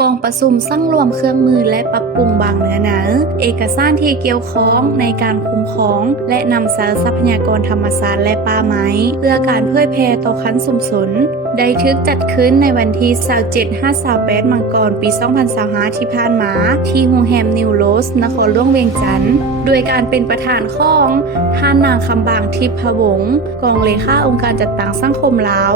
กองประชุมสร้างรวมเครื่องมือและปรับปรุงบางเนื้อหนาเอกสารที่เกี่ยวข้องในการคุ้มครองและนำสารทรัพยากรธรรมชาติและป่าไม้เพื่อการเผยแพร่ต่อคันสมสนได้ทึกจัดขึ้นในวันที่27-28มังกรปี2025ที่ผ่านมาที่โรงแรมนิวโรสนครหลวงเวียงจันทน์โดยการเป็นประธานของท่านนางคำบางทิพวงศ์กองเลขาองค์การจัดตั้งสังคมลาว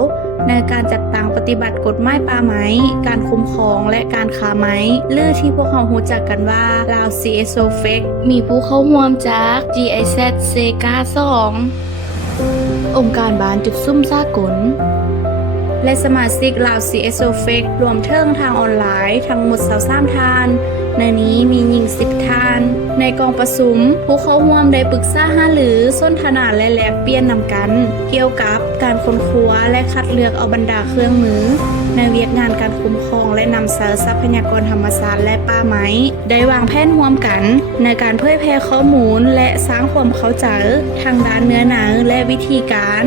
ในการจัดตั้งปฏิบัติกฎหมายป่าไม้การคุ้มครองและการค้าไม้หรือที่พวกเขารู้จักกันว่าลาว CSO FEC มีผู้เข้าร่วมจาก GIZ SECA 2องค์การบานจุดซุ่มสากลและสมาชิกลาว CSO FEC รวมเทิงทางออนไลน์ทั้งหมด23ท่านในนี้มีหญิง10ท่านในกองประชุมผู้เข้าร่วมได้ปรึกษาหารือสนทนาและแลกเปลี่ยนนำกันเกี่ยวกับการค้นคว้าและคัดเลือกเอาบรรดาเครื่องมือในเวียกงานการคุ้มครองและนำสารทรัพยากรธรรมชาติและป่าไม้ได้วางแผนร่วมกันในการเผยแพร่ข้อมูลและสร้างความเข้าใจทางด้านเนื้อหนังและวิธีการ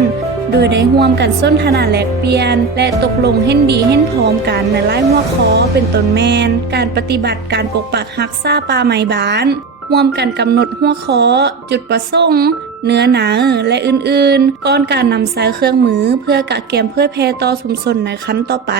โดยได้ร่วมกันสนทนาแลกเปลี่ยนและตกลงเห็นดีเห็นพร้อมกันในหลายหัวข้อเป็นต้นแม่นการปฏิบัติการปกปักรักษาป่าไม้บ้านร่วมกันกำหนดหัวข้อจุดประสงค์เนื้อหนังและอื่นๆก่อนการนำใช้เครื่องมือเพื่อกะเกียมเผยแพร่ต่อชุมชนในครั้งต่อไป